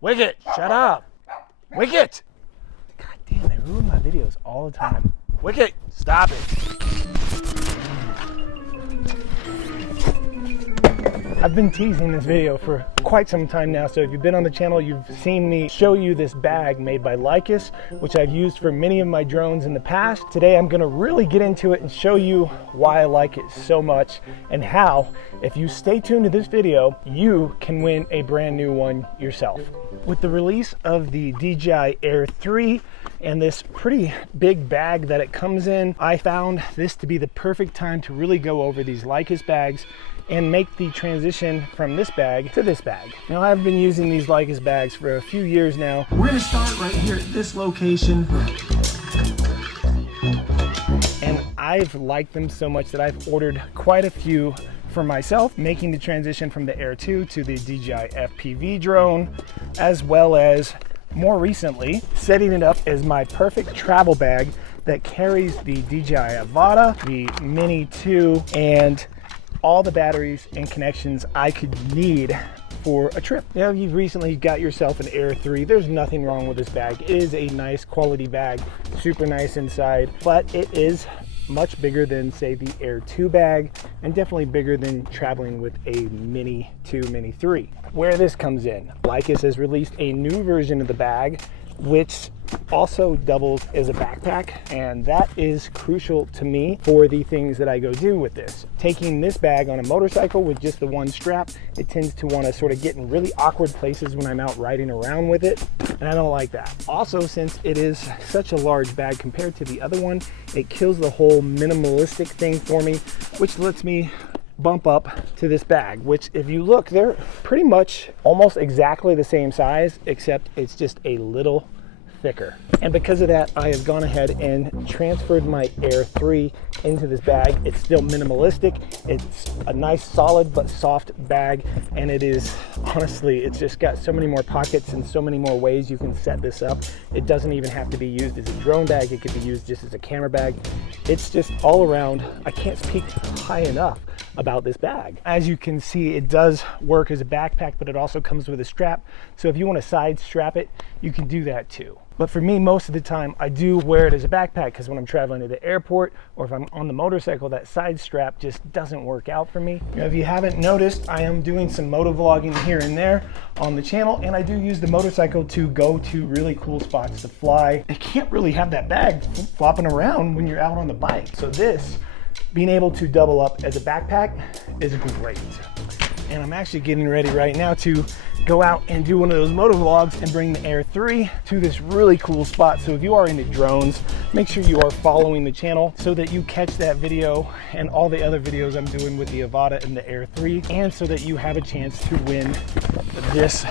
Wicket, shut up. Wicket. God damn, they ruin my videos all the time. Wicket, stop it. I've been teasing this video for quite some time now, so if you've been on the channel, you've seen me show you this bag made by Lykus, which I've used for many of my drones in the past. Today I'm going to really get into it and show you why I like it so much and how, if you stay tuned to this video, you can win a brand new one yourself. With the release of the DJI Air 3 and this pretty big bag that it comes in, I found this to be the perfect time to really go over these Lykus bags and make the transition from this bag to this bag. Now, I've been using these Lykus bags for a few years now. We're gonna start right here at this location. And I've liked them so much that I've ordered quite a few for myself, making the transition from the Air 2 to the DJI FPV drone, as well as more recently, setting it up as my perfect travel bag that carries the DJI Avata, the Mini 2, and all the batteries and connections I could need for a trip. You know, you've recently got yourself an Air 3. There's nothing wrong with this bag. It is a nice quality bag, super nice inside, but it is much bigger than, say, the Air 2 bag, and definitely bigger than traveling with a Mini 2, Mini 3. Where this comes in, Lykus has released a new version of the bag, which also doubles as a backpack, and that is crucial to me for the things that I go do with this. Taking this bag on a motorcycle with just the one strap, it tends to want to sort of get in really awkward places when I'm out riding around with it, and I don't like that. Also, since it is such a large bag compared to the other one, it kills the whole minimalistic thing for me, which lets me bump up to this bag, which, if you look, they're pretty much almost exactly the same size, except it's just a little thicker. And because of that, I have gone ahead and transferred my Air 3 into this bag. It's still minimalistic. It's a nice, solid, but soft bag. And it is, honestly, it's just got so many more pockets and so many more ways you can set this up. It doesn't even have to be used as a drone bag. It could be used just as a camera bag. It's just all around. I can't speak high enough about this bag. As you can see, it does work as a backpack, but it also comes with a strap. So if you want to side strap it, you can do that too. But for me, most of the time, I do wear it as a backpack, because when I'm traveling to the airport or if I'm on the motorcycle, that side strap just doesn't work out for me. You know, if you haven't noticed, I am doing some moto vlogging here and there on the channel, and I do use the motorcycle to go to really cool spots to fly. I can't really have that bag flopping around when you're out on the bike. So this, being able to double up as a backpack, is great. And I'm actually getting ready right now to go out and do one of those moto vlogs and bring the Air 3 to this really cool spot. So if you are into drones, make sure you are following the channel so that you catch that video and all the other videos I'm doing with the Avata and the Air 3, and so that you have a chance to win this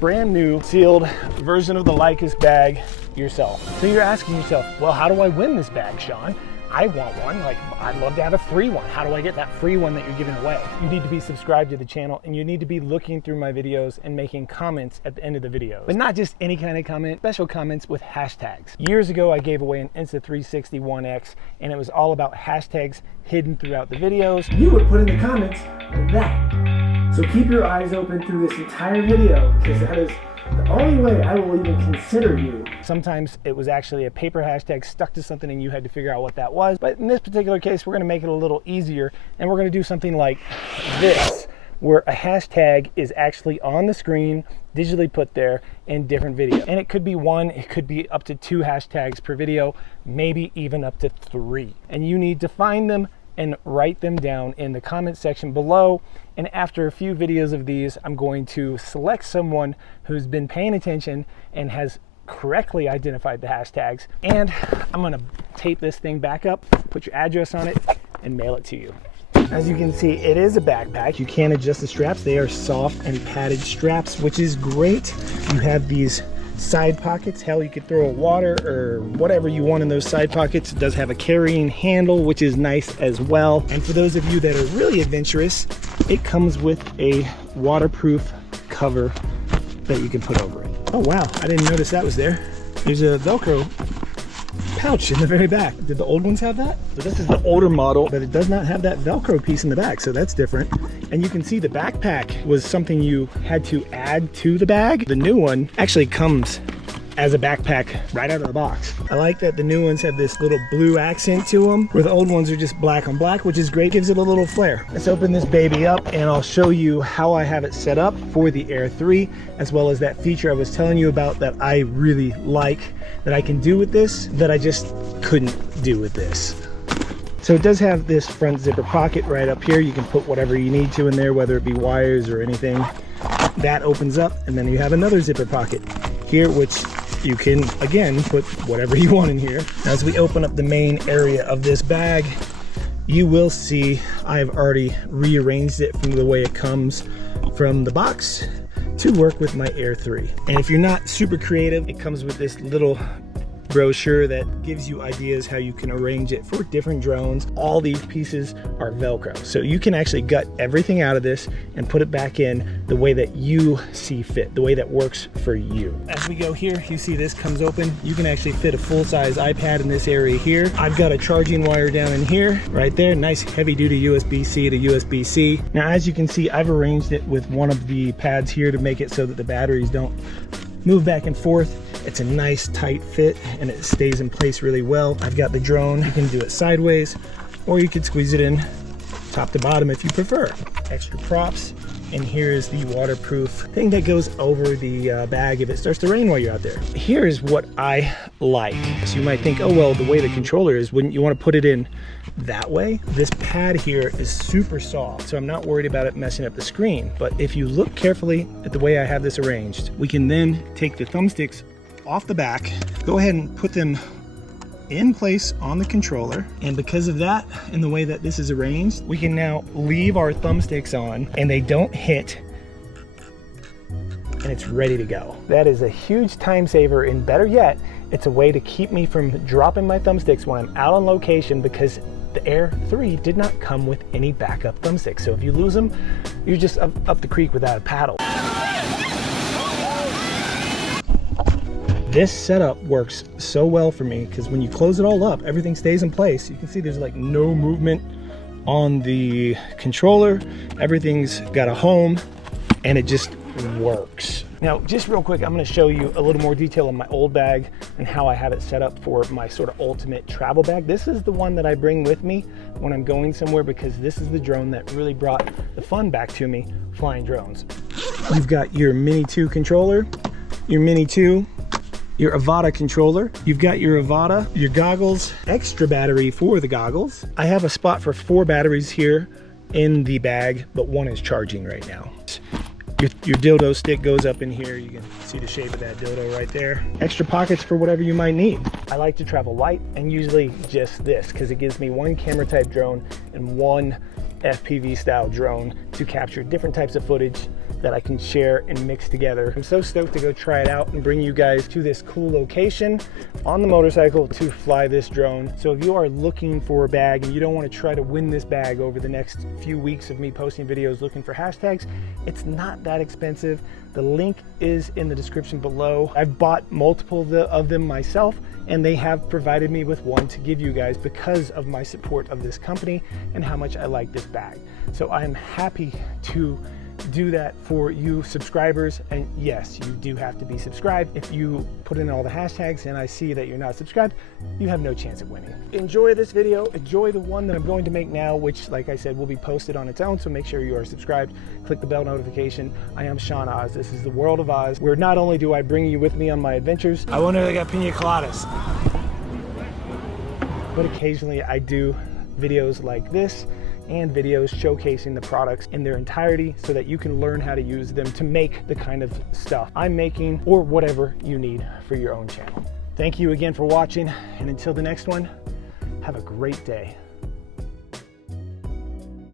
brand new sealed version of the Lykus bag yourself. So you're asking yourself, well, how do I win this bag, Sean? I want one. Like, I'd love to have a free one. How do I get that free one that you're giving away? You need to be subscribed to the channel, and you need to be looking through my videos and making comments at the end of the videos. But not just any kind of comment, special comments with hashtags. Years ago, I gave away an Insta360 1X, and it was all about hashtags hidden throughout the videos. You would put in the comments like that. So keep your eyes open through this entire video, because that is the only way I will even consider you. Sometimes it was actually a paper hashtag stuck to something and you had to figure out what that was. But in this particular case, we're going to make it a little easier, and we're going to do something like this, where a hashtag is actually on the screen, digitally put there in different videos. And it could be one, it could be up to 2 hashtags per video, maybe even up to 3. And you need to find them and write them down in the comment section below. And after a few videos of these, I'm going to select someone who's been paying attention and has correctly identified the hashtags, and I'm gonna tape this thing back up, put your address on it, and mail it to you. As you can see, it is a backpack. You can adjust the straps. They are soft and padded straps, which is great. You have these side pockets. Hell, you could throw water or whatever you want in those side pockets. It does have a carrying handle, which is nice as well. And for those of you that are really adventurous, it comes with a waterproof cover that you can put over it. Oh wow, I didn't notice that was there. There's a Velcro pouch in the very back. Did the old ones have that? So this is the older model, but it does not have that Velcro piece in the back, so that's different. And you can see the backpack was something you had to add to the bag. The new one actually comes as a backpack right out of the box. I like that the new ones have this little blue accent to them, where the old ones are just black on black, which is great, gives it a little flair. Let's open this baby up and I'll show you how I have it set up for the Air 3, as well as that feature I was telling you about that I really like, that I can do with this, that I just couldn't do with this. So it does have this front zipper pocket right up here. You can put whatever you need to in there, whether it be wires or anything. That opens up, and then you have another zipper pocket here, which you can, again, put whatever you want in here. As we open up the main area of this bag, you will see I've already rearranged it from the way it comes from the box to work with my Air 3. And if you're not super creative, it comes with this little brochure that gives you ideas how you can arrange it for different drones. All these pieces are Velcro, so you can actually gut everything out of this and put it back in the way that you see fit, the way that works for you. As we go here, you see this comes open. You can actually fit a full-size iPad in this area here. I've got a charging wire down in here, right there, nice heavy-duty USB-C to USB-C. Now, as you can see, I've arranged it with one of the pads here to make it so that the batteries don't move back and forth. It's a nice tight fit and it stays in place really well. I've got the drone. You can do it sideways, or you could squeeze it in top to bottom if you prefer. Extra props, and here is the waterproof thing that goes over the bag if it starts to rain while you're out there. Here is what I like. So you might think, oh well, the way the controller is, wouldn't you want to put it in that way? This pad here is super soft, so I'm not worried about it messing up the screen. But if you look carefully at the way I have this arranged, we can then take the thumbsticks off the back, go ahead and put them in place on the controller, and because of that and the way that this is arranged, we can now leave our thumbsticks on and they don't hit, and it's ready to go. That is a huge time saver, and better yet, it's a way to keep me from dropping my thumbsticks when I'm out on location, because the Air 3 did not come with any backup thumbsticks. So if you lose them, you're just up the creek without a paddle. This setup works so well for me because when you close it all up, everything stays in place. You can see there's like no movement on the controller. Everything's got a home and it just works. Now, just real quick, I'm going to show you a little more detail on my old bag and how I have it set up for my sort of ultimate travel bag. This is the one that I bring with me when I'm going somewhere, because this is the drone that really brought the fun back to me, flying drones. You've got your Mini 2 controller, your Mini 2, your Avata controller, you've got your Avata, your goggles, extra battery for the goggles. I have a spot for 4 batteries here in the bag, but one is charging right now. Your dildo stick goes up in here. You can see the shape of that dildo right there. Extra pockets for whatever you might need. I like to travel light, and usually just this, because it gives me one camera type drone and one FPV style drone to capture different types of footage that I can share and mix together. I'm so stoked to go try it out and bring you guys to this cool location on the motorcycle to fly this drone. So if you are looking for a bag and you don't want to try to win this bag over the next few weeks of me posting videos looking for hashtags, it's not that expensive. The link is in the description below. I've bought multiple of them myself, and they have provided me with one to give you guys because of my support of this company and how much I like this bag. So I'm happy to do that for you subscribers. And yes, you do have to be subscribed. If you put in all the hashtags and I see that you're not subscribed, you have no chance of winning. Enjoy this video. Enjoy the one that I'm going to make now, which, like I said, will be posted on its own. So make sure you are subscribed. Click the bell notification. I am Sean Oz. This is the World of Oz, where not only do I bring you with me on my adventures, I wonder if they got pina coladas, but occasionally I do videos like this and videos showcasing the products in their entirety so that you can learn how to use them to make the kind of stuff I'm making, or whatever you need for your own channel. Thank you again for watching, and until the next one, have a great day.